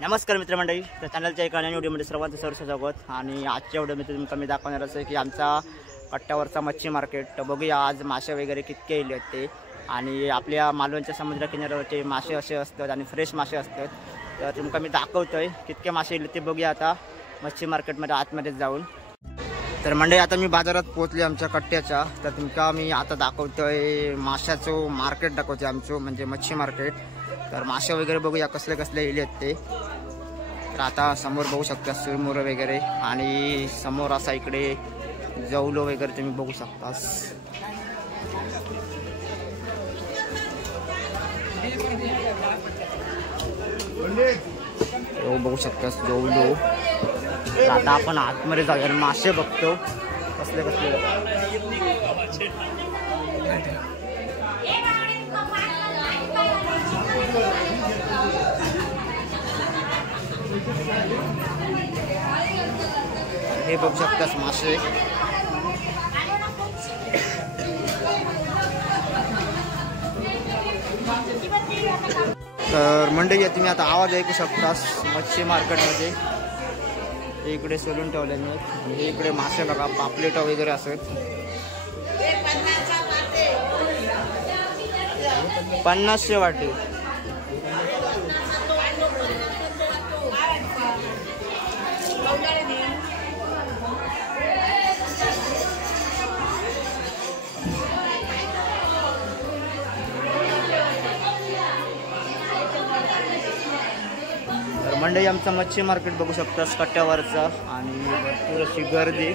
नमस्कार मित्रमंडळी, तर चॅनलच्या एका नवीन व्हिडिओमध्ये सर्वांचं सहर्ष स्वागत। आणि आजच्या व्हिडिओमध्ये तुम्ही कमी दाखवणार आहे की आमचा कट्ट्यावरचा मच्छी मार्केट। तर बघूया आज मासे वगैरे कितके येले आहेत ते, आणि आपल्या मालवणच्या समुद्र किनाऱ्यावरचे मासे असे असतात आणि फ्रेश मासे असतात। तर तुमका मी दाखवतोय कितके मासे येले ते बघूया आता मच्छी मार्केटमध्ये आतमध्ये जाऊन। तर मंडळी आता मी बाजारात पोहोचले आमच्या कट्ट्याच्या। तर तुमका मी आता दाखवतोय माशाचं मार्केट दाखवतोय आमचं, म्हणजे मच्छी मार्केट। तर मासे वगैरे बघूया कसले कसले येले आहेत ते। तर आता समोर बघू शकता सुरमूर वगैरे, आणि समोर असा इकडे जवलो वगैरे तुम्ही बघू शकता। बघू शकता जवलो। आता आपण आतमध्ये जाऊया, मासे बघतो कसले कसले। हे बघू शकतास मासे। तर मंडळी तुम्ही आता आवाज ऐकू शकतास मच्छी मार्केटमध्ये। इकडे सोलून ठेवल्याने आणि इकडे मासे बघा, पापलेट वगैरे असत। 50 वाटे। तर मंडळी आमचं मच्छी मार्केट बघू शकतास कट्ट्यावरचा, आणि भरपूर अशी गर्दी।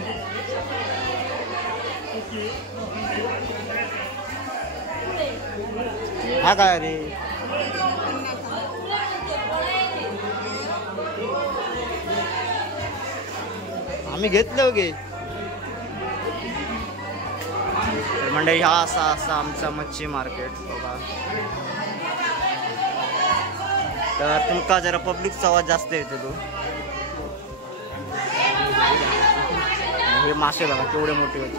हा काय रे, आम्ही घेतलं गे। मंडळी हा असा आमचा मच्छी मार्केट बघा। तर तुमका जरा पब्लिकचा आवाज जास्त येतो तो। हे मासे बघा केवढे मोठे होते।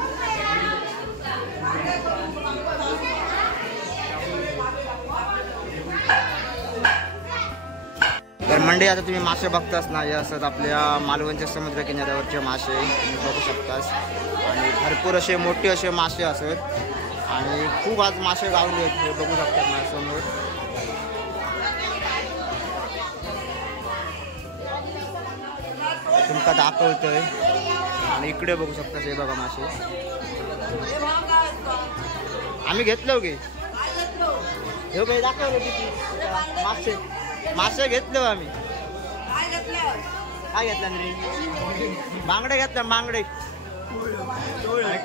तर मंडळी आता तुम्ही मासे बघताच ना, हे असत आपल्या मालवणच्या समुद्र किनाऱ्यावरचे मासे बघू शकतास। आणि भरपूर असे मोठे असे मासे असत, आणि खूप आज मासे गावले आहेत हे बघू शकतात माझ्यासमोर। तुमका दाखवतोय, आणि इकडे बघू शकता हे बघा मासे आम्ही घेतलो गे। हे काही दाखवलं किती मासे घेतलो आम्ही। काय घेतलं रे? बांगडे घेतलं, बांगडे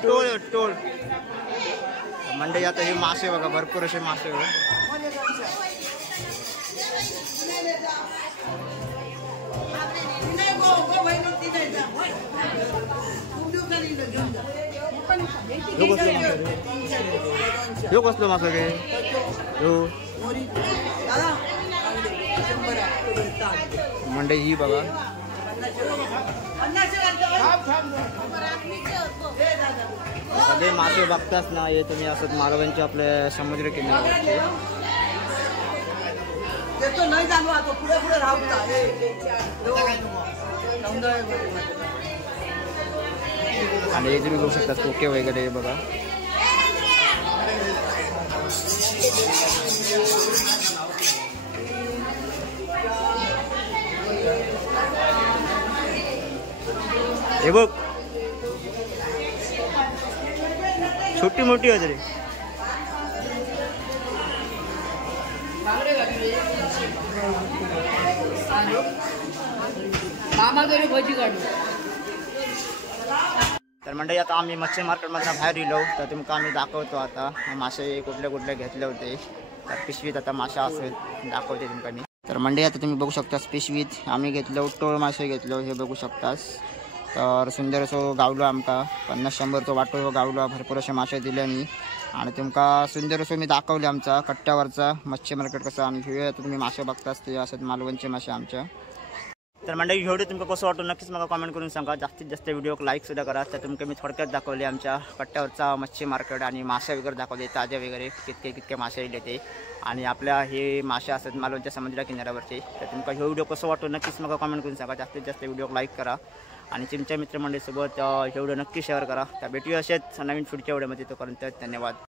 टोळ टोळ। मंडळी आता हे मासे बघा, भरपूर असे मासे। ह्यो कसलो मासो गे ह्यो? मंडई ही बघा, सगळे मासे बघताच ना, हे तुम्ही असत मालवणच्या आपल्या समुद्र किनाऱ्यावरचे। आणि हे तुम्ही बघू शकता टोके वगैरे बघा। हे बघ छोटी मोठी होत रे। तर मंडळी आता आम्ही मच्छी मार्केटमधून बाहेर गेलो, तर तुमका आम्ही दाखवतो आता मासे कुठले कुठले घेतले होते। तर पिशवीत आता मासा असेल दाखवते तुमका मी। तर मंडळी आता तुम्ही बघू शकतास पिशवीत आम्ही घेतलो टोळ मासे घेतलो, हे बघू शकतास। तर सुंदर असो गावलो आमका, 50-100 तो वाटो गावलो। भरपूर असे मासे दिले मी, आणि तुमका सुंदर असो मी दाखवले आमचा कट्ट्यावरचा मच्छी मार्केट कसं। आणि हे आता तुम्ही मासे बघताच ते असत मालवणचे मासे आमच्या। तर मंडळी व्हिडिओ तुमका कसं वाटतो नक्कीच मला कमेंट करून सांगा। जास्तीत जास्त व्हिडिओक लाईक सुद्धा करा। तर तुमका मी थोडक्यात दाखवले आमच्या कट्ट्यावरचा मच्छी मार्केट आणि मासे वगैरे दाखवले, ताजे वगैरे कितके मासे येले ते, आणि आपल्या हे मासे असतात मालवणच्या समुद्र किनाऱ्यावरचे। तर तुमका हे व्हिडिओ कसं वाटतो नक्कीच मला कमेंट करून सांगा। जास्तीत जास्त व्हिडिओ लाईक करा आणि तुमच्या मित्रमंडळीसोबत हे व्हिडिओ नक्की शेअर करा। तर भेटूया असेच नवीन पुढच्या व्हिडिओमध्ये, तोपर्यंत धन्यवाद।